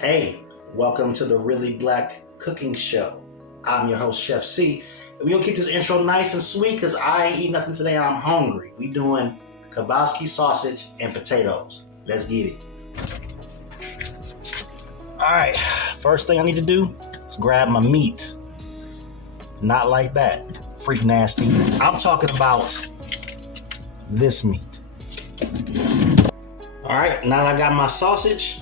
Hey, welcome to the Really Black Cooking Show. I'm your host, Chef C. And we're going to keep this intro nice and sweet because I ain't eat nothing today and I'm hungry. We doing Kielbasa sausage and potatoes. Let's get it. All right, first thing I need to do is grab my meat. Not like that. Freak nasty. I'm talking about this meat. All right, now that I got my sausage,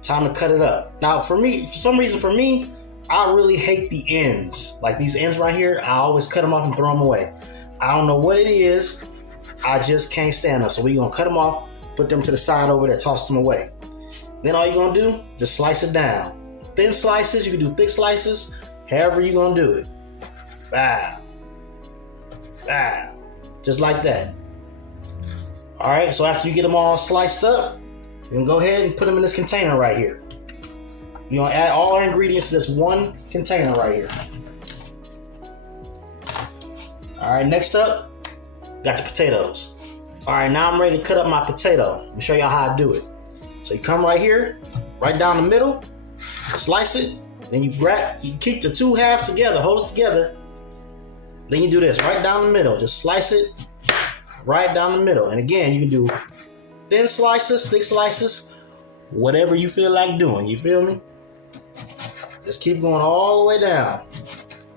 time to cut it up. Now for some reason, I really hate the ends. Like these ends right here, I always cut them off and throw them away. I don't know what it is. I just can't stand them. So we're gonna cut them off, put them to the side over there, toss them away. Then all you're gonna do, just slice it down. Thin slices, you can do thick slices, however you're gonna do it. Bow. Bow. Just like that. All right, so after you get them all sliced up, you can go ahead and put them in this container right here. You're gonna add all our ingredients to this one container right here. All right, next up, got the potatoes. All right, now I'm ready to cut up my potato. Let me show y'all how I do it. So you come right here, right down the middle, slice it, then you keep the two halves together, hold it together. Then you do this, right down the middle, just slice it right down the middle. And again, you can do thin slices, thick slices, whatever you feel like doing, you feel me? Just keep going all the way down.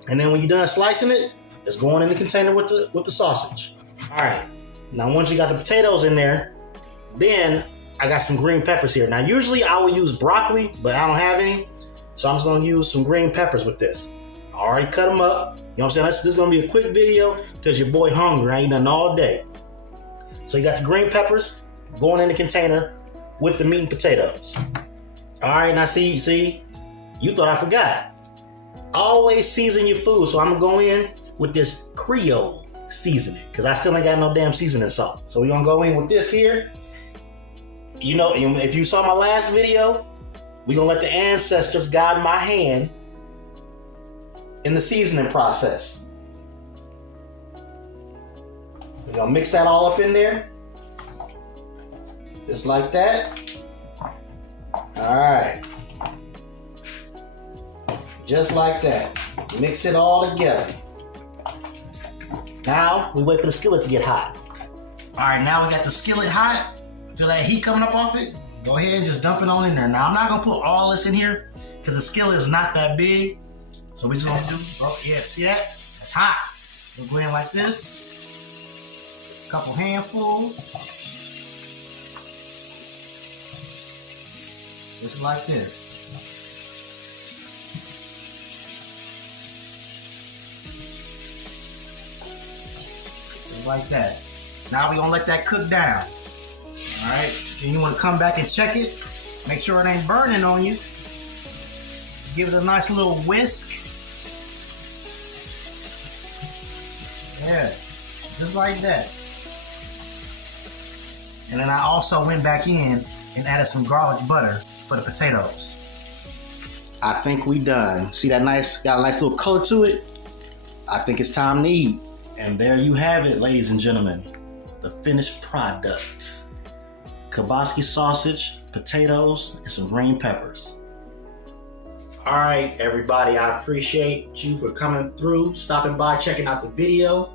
And then when you're done slicing it, it's going in the container with the sausage. All right, now once you got the potatoes in there, then I got some green peppers here. Now usually I would use broccoli, but I don't have any. So I'm just gonna use some green peppers with this. I already cut them up. You know what I'm saying? This is gonna be a quick video because your boy hungry. I ain't done all day. So you got the green peppers going in the container with the meat and potatoes. All right, now see, you thought I forgot. Always season your food. So I'm gonna go in with this Creole seasoning because I still ain't got no damn seasoning salt. So we're gonna go in with this here. You know, if you saw my last video, we're gonna let the ancestors guide my hand in the seasoning process. We're gonna mix that all up in there. Just like that. All right. Just like that. Mix it all together. Now, we wait for the skillet to get hot. All right, now we got the skillet hot. Feel that heat coming up off it? Go ahead and just dump it on in there. Now, I'm not gonna put all this in here because the skillet is not that big. So we're just gonna do, see that? It's hot. We'll go in like this. A couple handfuls. Just like this. Just like that. Now we're gonna let that cook down. All right, then you wanna come back and check it. Make sure it ain't burning on you. Give it a nice little whisk. Yeah, just like that. And then I also went back in and added some garlic butter for the potatoes. I think we done. See that got a nice little color to it? I think it's time to eat. And there you have it, ladies and gentlemen. The finished product. Kielbasa sausage, potatoes, and some green peppers. All right, everybody, I appreciate you for coming through, stopping by, checking out the video.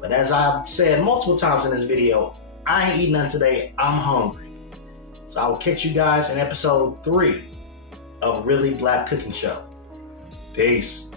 But as I've said multiple times in this video, I ain't eating nothing today. I'm hungry. So I will catch you guys in episode 3 of Really Black Cooking Show. Peace.